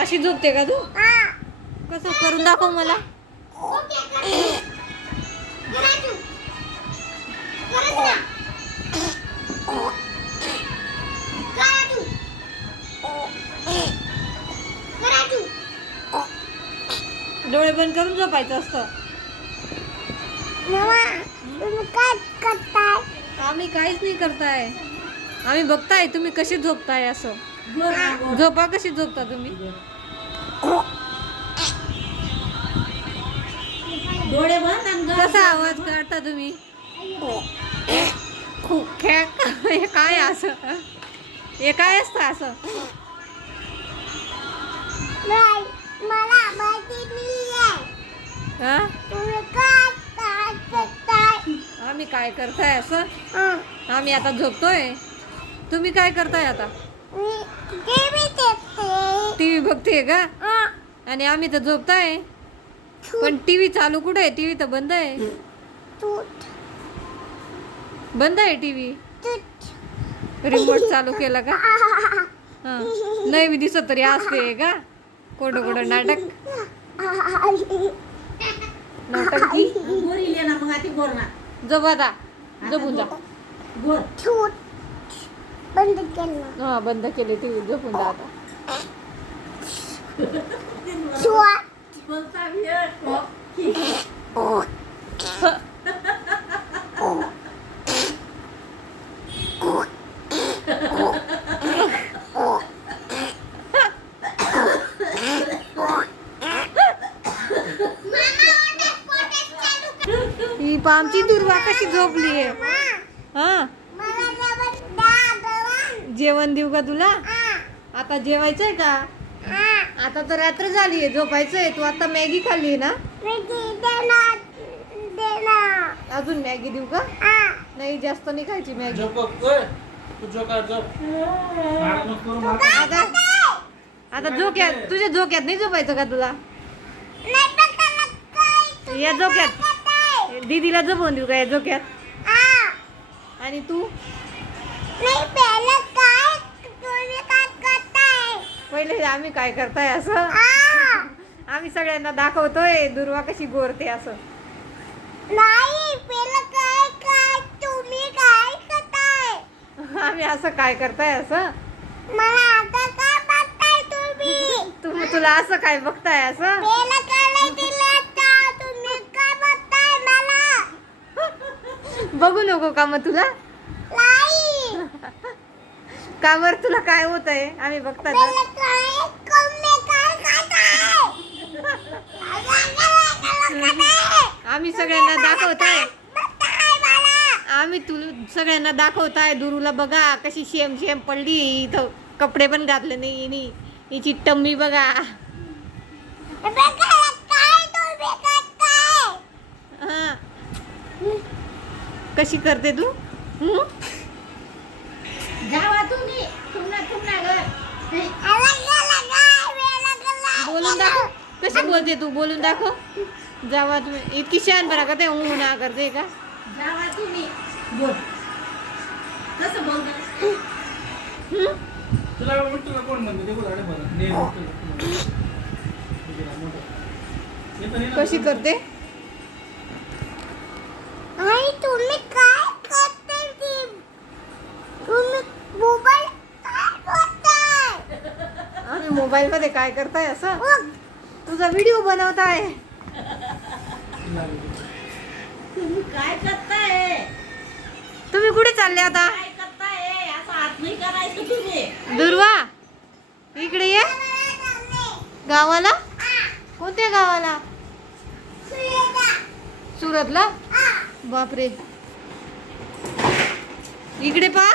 अशी झोपते का तू? कसं करून दाखव मला. डोळे बंद करून झोपायचं असतं. आम्ही काहीच नाही करताय. आम्ही बघताय तुम्ही कशी झोपताय. असं झोपा. कशी झोपता तुम्ही? डोळे बंद. कसा आवाज काढता तुम्ही? हे काय असं? हे काय असतं असं? मला माहिती नाहीये. हा? तुम्ही काय करताय? आम्ही काय करताय असं? आम्ही आता झोपतोय. तुम्ही काय करताय आता? मी टीव्ही देखते. टीव्ही बघते का? आणि आम्ही तर झोपताय. पण टीव्ही चालू कुठे आहे? टीव्ही तर बंद आहे. तूत बंद आहे टीव्ही. तूत रिमोट चालू केला का? हा. नाही मी दिसत तरी असते का? कोठं कोठं नाटक. नाटक की गोर इले ना मग आती गोर ना. झोप आता. झोपून जा. गोर. तूत बंद केलं. हा बंद केले टीव्ही. झोपून जा आता. तूत बोलता भी है. ही आमची दुर्वा कशी झोपली आहे. हा जेवण देऊ का तुला? आता जेवायचंय का? आता तर रात्र झालीये. झोपायचंय. तू आता मॅगी खाल्ली ना? अजून मॅगी देऊ का? नाही जास्त नाही खायची मॅगी. आता आता झोक्यात तुझ्या झोक्यात नाही झोपायचं का तुला? या झोक्यात दीदीला झोपवून देऊ का या झोक्यात? आणि तू पहिले आम्ही काय करताय असं? आम्ही सगळ्यांना दाखवतोय दुर्वा कशी गोरते असं. नाही पहिलं काय तुम्ही काय करताय? आम्ही असं काय करताय असं? मला आता काय बघताय तुम्ही? तुला असं काय बघताय असं? पहिलं काय दिलं आता तुम्ही काय बघताय मला? बघू नको का मग तुला? नाही का बरं तुला काय होतंय? आम्ही बघतात पहिलं काय तुम्ही काय करताय? आम्ही सगळ्यांना दाखवताय. बघताय मला. आम्ही सगळ्यांना दाखवताय. दुरूला बघा कशी शेम शेम पडली. इथं कपडे पण घातले नाही हिने. हिची टम्मी बघा. काय तुम्ही करताय? हा कशी करते तू? जावा तुम्ही. तुमना घर. बोलून दाखव. कशी बोलते तू? बोलून दाखव. जावा तुम्ही. इतकी शहाण बरा करते. ना करते का? जावा तुम्ही. बोल. कसं बोलतो? तुला म्हणतो ना कोण म्हणतो ते बोल. कशी करते? आई तुम्ही काय करताय? तुम्ही मोबाईल काय करताय? आम्ही मोबाईल मध्ये काय करताय असं? तुझा व्हिडिओ बनवताय. तुम्ही काय करताय? तुम्ही कुठे चालले आता? काय करताय? असं हात नाही करायचं तुम्ही. दुर्वा इकडे ये. गावाला? कोणत्या गावाला? सुरतला? बापरे. इकडे पहा.